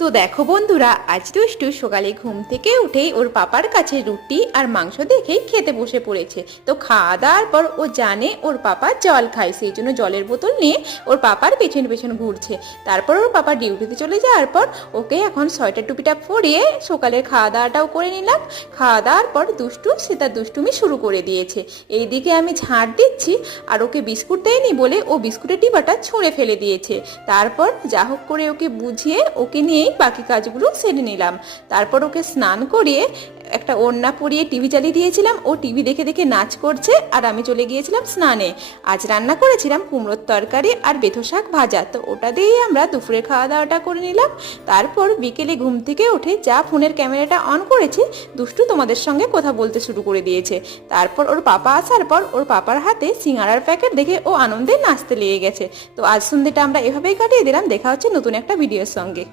তো দেখো বন্ধুরা, আজ দুষ্টু সকালে ঘুম থেকে উঠেই ওর পাপার কাছে রুটি আর মাংস দেখেই খেতে বসে পড়েছে। তো খাওয়া দাওয়ার পর ও জানে ওর পাপা জল খায়, সেই জন্য জলের বোতল নিয়ে ওর পাপার পেছন পেছন ঘুরছে। তারপর ওর পাপা ডিউটিতে চলে যাওয়ার পর ওকে এখন সোয়েটার টুপিটা পরিয়ে সকালের খাওয়া দাওয়াটাও করে নিলাম। খাওয়া দাওয়ার পর দুষ্টু সে তার দুষ্টুমি শুরু করে দিয়েছে। এইদিকে আমি ঝাড় দিচ্ছি আর ওকে বিস্কুট দেয়নি বলে ও বিস্কুটের ডিবাটা ছুঁড়ে ফেলে দিয়েছে। তারপর যা হোক করে ওকে বুঝিয়ে ওকে নিয়ে বাকি কাজগুলো সেরে নিলাম। তারপর ওকে স্নান করিয়ে একটা ওড়না পরিয়ে টিভি চালিয়ে দিয়েছিলাম। ও টিভি দেখে দেখে নাচ করছে আর আমি চলে গিয়েছিলাম স্নানে। আজ রান্না করেছিলাম কুমড়োর তরকারি আর বেথো শাক ভাজা, তো ওটা দিয়েই আমরা দুপুরে খাওয়া দাওয়াটা করে নিলাম। তারপর বিকেলে ঘুম থেকে উঠে যা ফোনের ক্যামেরাটা অন করেছি, দুষ্টু তোমাদের সঙ্গে কথা বলতে শুরু করে দিয়েছে। তারপর ওর পাপা আসার পর ওর পাপার হাতে সিঙ্গারার প্যাকেট দেখে ও আনন্দে নাচতে লেগে গেছে। তো আজ সন্ধ্যেটা আমরা এভাবেই কাটিয়ে দিলাম। দেখা হচ্ছে নতুন একটা ভিডিওর সঙ্গে।